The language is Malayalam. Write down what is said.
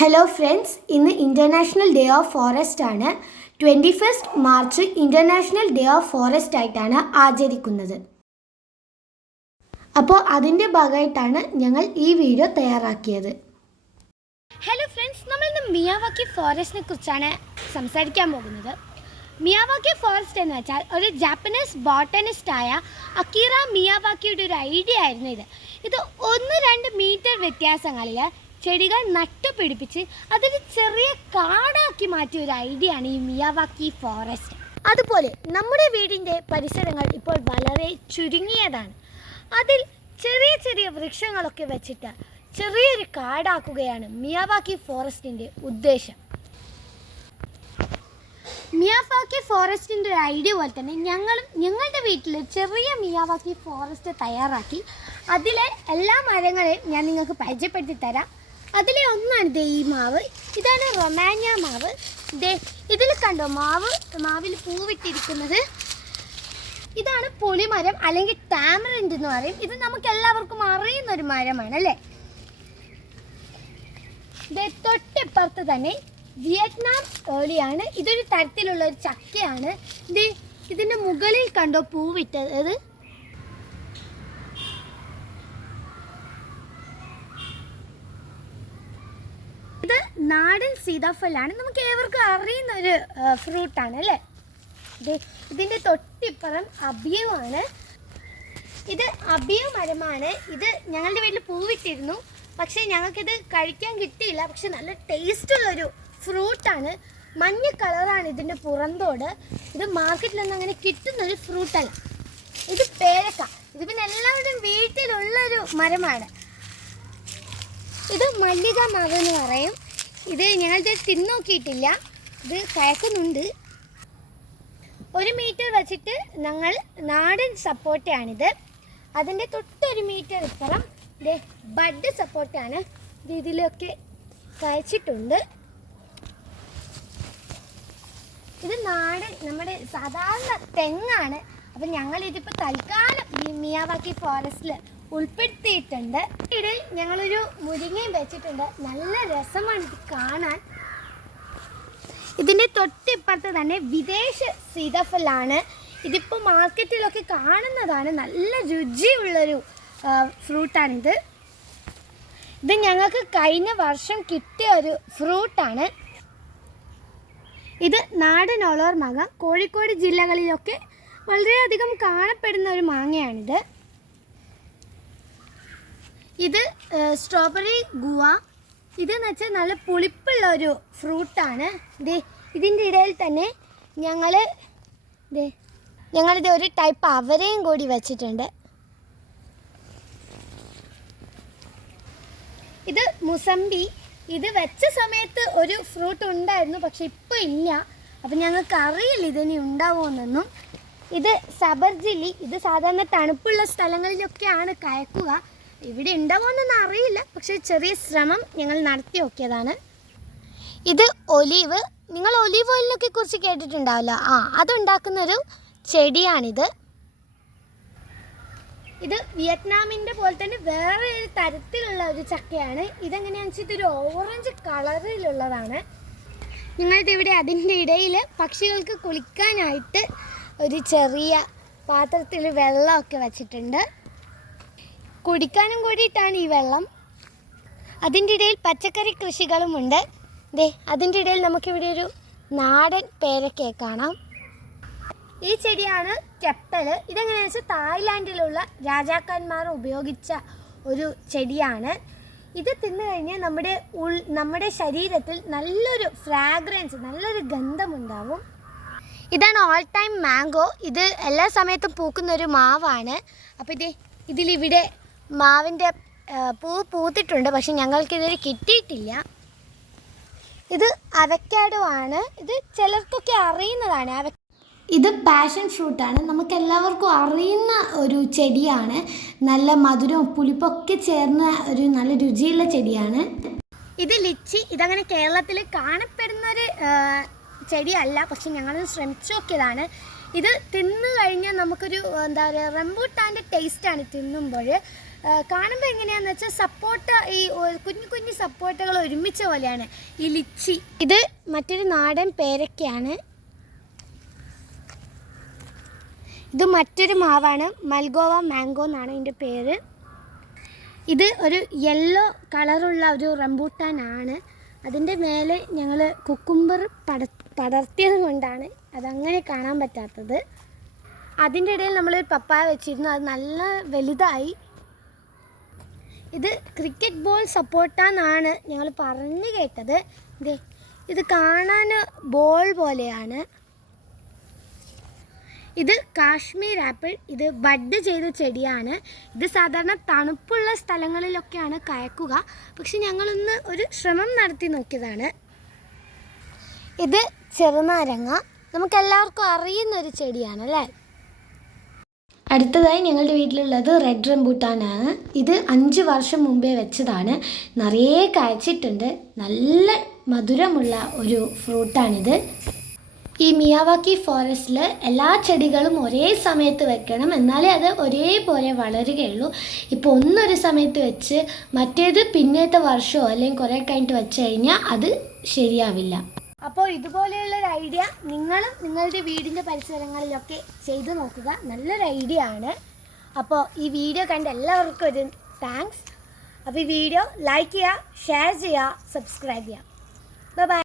ഹലോ ഫ്രണ്ട്സ്, ഇന്ന് ഇൻ്റർനാഷണൽ ഡേ ഓഫ് ഫോറസ്റ്റ് ആണ്. 21 March international day of forest ആയിട്ടാണ് ആചരിക്കുന്നത്. അപ്പോൾ അതിൻ്റെ ഭാഗമായിട്ടാണ് ഞങ്ങൾ ഈ വീഡിയോ തയ്യാറാക്കിയത്. ഹലോ ഫ്രണ്ട്സ്, നമ്മളിന്ന് മിയാവാക്കി ഫോറസ്റ്റിനെ കുറിച്ചാണ് സംസാരിക്കാൻ പോകുന്നത്. മിയാവാക്കി ഫോറസ്റ്റ് എന്ന് വെച്ചാൽ ഒരു ജാപ്പനീസ് ബോട്ടണിസ്റ്റായ അക്കീറ മിയാവാക്കിയുടെ ഒരു ഐഡിയ ആയിരുന്നു ഇത് 1-2 മീറ്റർ വ്യത്യാസങ്ങളിൽ ചെടികൾ നട്ടുപിടിപ്പിച്ച് അതൊരു ചെറിയ കാടാക്കി മാറ്റിയ ഒരു ഐഡിയ ആണ് ഈ മിയാവാക്കി ഫോറസ്റ്റ്. അതുപോലെ നമ്മുടെ വീടിൻ്റെ പരിസരങ്ങൾ ഇപ്പോൾ വളരെ ചുരുങ്ങിയതാണ്. അതിൽ ചെറിയ ചെറിയ വൃക്ഷങ്ങളൊക്കെ വെച്ചിട്ട് ചെറിയൊരു കാടാക്കുകയാണ് മിയാവാക്കി ഫോറസ്റ്റിൻ്റെ ഉദ്ദേശം. മിയാവാക്കി ഫോറസ്റ്റിൻ്റെ ഒരു ഐഡിയ പോലെ തന്നെ ഞങ്ങളുടെ വീട്ടിൽ ചെറിയ മിയാവാക്കി ഫോറസ്റ്റ് തയ്യാറാക്കി അതിലെ എല്ലാ മരങ്ങളെയും ഞാൻ നിങ്ങൾക്ക് പരിചയപ്പെടുത്തി തരാം. അതിലെ ഒന്നാണ് ഈ മാവ്. ഇതാണ് റൊമാനിയ മാവ്. ഇതിൽ കണ്ടോ മാവിൽ പൂവിട്ടിരിക്കുന്നത്. ഇതാണ് പുളിമരം അല്ലെങ്കിൽ ടാമറിൻഡ് എന്ന് പറയും. ഇത് നമുക്ക് എല്ലാവർക്കും അറിയുന്ന ഒരു മരമാണ് അല്ലേ. തൊട്ടിപ്പുറത്ത് തന്നെ വിയറ്റ്നാം ഏളിയാണ്. ഇതൊരു തരത്തിലുള്ള ഒരു ചക്കയാണ്. ഇതിൻ്റെ മുകളിൽ കണ്ടോ പൂവിട്ടത്. ഇത് നാടൻ സീതാഫലാണ്. നമുക്ക് ഏവർക്കും അറിയുന്ന ഒരു ഫ്രൂട്ടാണ് അല്ലേ. ഇതിൻ്റെ തൊട്ടിപ്പുറം അബിയുമാണ്. ഇത് അബിയു മരമാണ്. ഇത് ഞങ്ങളുടെ വീട്ടിൽ പൂവിട്ടിരുന്നു, പക്ഷേ ഞങ്ങൾക്കിത് കഴിക്കാൻ കിട്ടിയില്ല. പക്ഷെ നല്ല ടേസ്റ്റുള്ളൊരു ഫ്രൂട്ടാണ്. മഞ്ഞ കളറാണ് ഇതിൻ്റെ പുറന്തോട്. ഇത് മാർക്കറ്റിലൊന്നും അങ്ങനെ കിട്ടുന്നൊരു ഫ്രൂട്ടല്ല. ഇത് പേരക്ക. ഇത് പിന്നെ എല്ലാവരുടെയും വീട്ടിലുള്ളൊരു മരമാണ്. ഇത് മല്ലിക മാവ് എന്ന് പറയും. ഇത് ഞങ്ങളിത് തിന്നോക്കിയിട്ടില്ല. ഇത് കയക്കുന്നുണ്ട്. 1 മീറ്റർ വെച്ചിട്ട് ഞങ്ങൾ നാടൻ സപ്പോട്ടയാണിത്. അതിൻ്റെ തൊട്ടൊരു മീറ്റർ ഇപ്പുറം ബഡ് സപ്പോട്ടയാണ്. ഇതിലൊക്കെ കഴിച്ചിട്ടുണ്ട്. ഇത് നാടൻ നമ്മുടെ സാധാരണ തെങ്ങാണ്. അപ്പം ഞങ്ങളിതിപ്പോൾ തൽക്കാലം മിയാവാക്കി ഫോറസ്റ്റിൽ ഉൾപ്പെടുത്തിയിട്ടുണ്ട്. ഇത് ഞങ്ങളൊരു മുരിങ്ങയും വെച്ചിട്ടുണ്ട്. നല്ല രസമാണ് ഇത് കാണാൻ. ഇതിൻ്റെ തൊട്ടിപ്പുറത്ത് തന്നെ വിദേശ സീതാഫലാണ്. ഇതിപ്പോൾ മാർക്കറ്റിലൊക്കെ കാണുന്നതാണ്. നല്ല രുചിയുള്ളൊരു ഫ്രൂട്ടാണിത്. ഇത് ഞങ്ങൾക്ക് കഴിഞ്ഞ വർഷം കിട്ടിയ ഒരു ഫ്രൂട്ടാണ്. ഇത് നാടൻ ഒളോർ മാങ്ങ. കോഴിക്കോട് ജില്ലകളിലൊക്കെ വളരെയധികം കാണപ്പെടുന്ന ഒരു മാങ്ങയാണിത്. ഇത് സ്ട്രോബെറി ഗുവ. ഇതെന്ന് വെച്ചാൽ നല്ല പുളിപ്പുള്ള ഒരു ഫ്രൂട്ടാണ്. ഇതിൻ്റെ ഇടയിൽ തന്നെ ഞങ്ങളിത് ഒരു ടൈപ്പ് അവരയും കൂടി വെച്ചിട്ടുണ്ട്. ഇത് മുസമ്പി. ഇത് വെച്ച സമയത്ത് ഒരു ഫ്രൂട്ട് ഉണ്ടായിരുന്നു, പക്ഷെ ഇപ്പോൾ ഇല്ല. അപ്പം ഞങ്ങൾക്ക് അറിയില്ല ഇതിനി ഉണ്ടാവുമെന്നൊന്നും. ഇത് സബർജില്ലി. ഇത് സാധാരണ തണുപ്പുള്ള സ്ഥലങ്ങളിലൊക്കെയാണ് കയക്കുക. ഇവിടെ ഉണ്ടാവുമെന്നൊന്നും അറിയില്ല, പക്ഷെ ചെറിയ ശ്രമം ഞങ്ങൾ നടത്തി നോക്കിയതാണ്. ഇത് ഒലീവ്. നിങ്ങൾ ഒലീവ് ഓയിലിനൊക്കെ കുറിച്ച് കേട്ടിട്ടുണ്ടാവല്ലോ. അതുണ്ടാക്കുന്നൊരു ചെടിയാണിത്. ഇത് വിയറ്റ്നാമിൻ്റെ പോലെ തന്നെ വേറെ ഒരു തരത്തിലുള്ള ഒരു ചക്കയാണ്. ഇതെങ്ങനെയാണെന്ന് വെച്ചാൽ ഇതൊരു ഓറഞ്ച് കളറിലുള്ളതാണ്. ഞങ്ങളിതിവിടെ അതിൻ്റെ ഇടയിൽ പക്ഷികൾക്ക് കുളിക്കാനായിട്ട് ഒരു ചെറിയ പാത്രത്തിൽ വെള്ളമൊക്കെ വെച്ചിട്ടുണ്ട്. കുടിക്കാനും കൂടിയിട്ടാണ് ഈ വെള്ളം. അതിൻ്റെ ഇടയിൽ പച്ചക്കറി കൃഷികളുമുണ്ട്. അതിൻ്റെ ഇടയിൽ നമുക്കിവിടെ ഒരു നാടൻ പേരക്കയെ കാണാം. ഈ ചെടിയാണ് കെപ്പൽ. ഇതെങ്ങനെയാണെന്ന് വെച്ചാൽ തായ്ലാൻഡിലുള്ള രാജാക്കന്മാർ ഉപയോഗിച്ച ഒരു ചെടിയാണ്. ഇത് തിന്നു കഴിഞ്ഞാൽ നമ്മുടെ ശരീരത്തിൽ നല്ലൊരു ഫ്രാഗ്രൻസ്, നല്ലൊരു ഗന്ധമുണ്ടാവും. ഇതാണ് ഓൾ ടൈം മാംഗോ. ഇത് എല്ലാ സമയത്തും പൂക്കുന്നൊരു മാവാണ്. അപ്പോൾ ഇതിലിവിടെ മാവിൻ്റെ പൂത്തിട്ടുണ്ട്, പക്ഷെ ഞങ്ങൾക്കിതൊരു കിട്ടിയിട്ടില്ല. ഇത് അവക്കാഡോ ആണ്. ഇത് ചിലർക്കൊക്കെ അറിയുന്നതാണ്. ഇത് പാഷൻ ഫ്രൂട്ടാണ്. നമുക്കെല്ലാവർക്കും അറിയുന്ന ഒരു ചെടിയാണ്. നല്ല മധുരവും പുളിപ്പൊക്കെ ചേർന്ന ഒരു നല്ല രുചിയുള്ള ചെടിയാണ്. ഇത് ലിച്ചി. ഇതങ്ങനെ കേരളത്തിൽ കാണപ്പെടുന്നൊരു ചെടിയല്ല, പക്ഷെ ഞങ്ങൾ ശ്രമിച്ചു നോക്കിയതാണ്. ഇത് തിന്നു കഴിഞ്ഞാൽ നമുക്കൊരു എന്താ പറയുക, റംബൂട്ടാൻ്റെ ടേസ്റ്റാണ് തിന്നുമ്പോൾ. കാണുമ്പോൾ എങ്ങനെയാണെന്ന് വെച്ചാൽ സപ്പോട്ട, ഈ കുഞ്ഞു കുഞ്ഞു സപ്പോട്ടകൾ ഒരുമിച്ച പോലെയാണ് ഈ ലിച്ചി. ഇത് മറ്റൊരു നാടൻ പേരക്കയാണ്. ഇത് മറ്റൊരു മാവാണ്, മൽഗോവ മാംഗോ എന്നാണ് ഇതിൻ്റെ പേര്. ഇത് ഒരു യെല്ലോ കളറുള്ള ഒരു റംബൂട്ടാനാണ്. അതിൻ്റെ മേലെ ഞങ്ങൾ കുക്കുംബർ പടർത്തിയത് കൊണ്ടാണ് അതങ്ങനെ കാണാൻ പറ്റാത്തത്. അതിൻ്റെ ഇടയിൽ നമ്മളൊരു പപ്പായ വെച്ചിരുന്നു, അത് നല്ല വലുതായി. ഇത് ക്രിക്കറ്റ് ബോൾ സപ്പോട്ട എന്നാണ് ഞങ്ങൾ പറഞ്ഞു കേട്ടത്. ഇത് കാണാൻ ബോൾ പോലെയാണ്. ഇത് കാശ്മീർ ആപ്പിൾ. ഇത് ബഡ് ചെയ്ത ചെടിയാണ്. ഇത് സാധാരണ തണുപ്പുള്ള സ്ഥലങ്ങളിലൊക്കെയാണ് കായ്ക്കുക, പക്ഷെ ഞങ്ങളൊന്ന് ഒരു ശ്രമം നടത്തി നോക്കിയതാണ്. ഇത് ചെറുനാരങ്ങ, നമുക്കെല്ലാവർക്കും അറിയുന്നൊരു ചെടിയാണ് അല്ലേ. അടുത്തതായി ഞങ്ങളുടെ വീട്ടിലുള്ളത് റെഡ് റംബൂട്ടാനാണ്. ഇത് 5 വർഷം മുമ്പേ വെച്ചതാണ്. നിറയെ കായ്ച്ചിട്ടുണ്ട്. നല്ല മധുരമുള്ള ഒരു ഫ്രൂട്ടാണിത്. ഈ മിയാവാക്കി ഫോറസ്റ്റിൽ എല്ലാ ചെടികളും ഒരേ സമയത്ത് വെക്കണം, എന്നാലേ അത് ഒരേപോലെ വളരുകയുള്ളൂ. ഇപ്പോൾ ഒന്നൊരു സമയത്ത് വെച്ച് മറ്റേത് പിന്നത്തെ വർഷമോ അല്ലെങ്കിൽ കുറേ കഴിഞ്ഞിട്ട് വെച്ച് കഴിഞ്ഞാൽ അത് ശരിയാവില്ല. അപ്പോൾ ഇതുപോലെയുള്ളൊരു ഐഡിയ നിങ്ങളും നിങ്ങളുടെ വീടിൻ്റെ പരിസരങ്ങളിലൊക്കെ ചെയ്തു നോക്കുക. നല്ലൊരു ഐഡിയ ആണ്. അപ്പോൾ ഈ വീഡിയോ കണ്ട എല്ലാവർക്കും ഒരു താങ്ക്സ്. അപ്പോൾ ഈ വീഡിയോ ലൈക്ക് ചെയ്യുക, ഷെയർ ചെയ്യുക, സബ്സ്ക്രൈബ് ചെയ്യുക. Bye bye.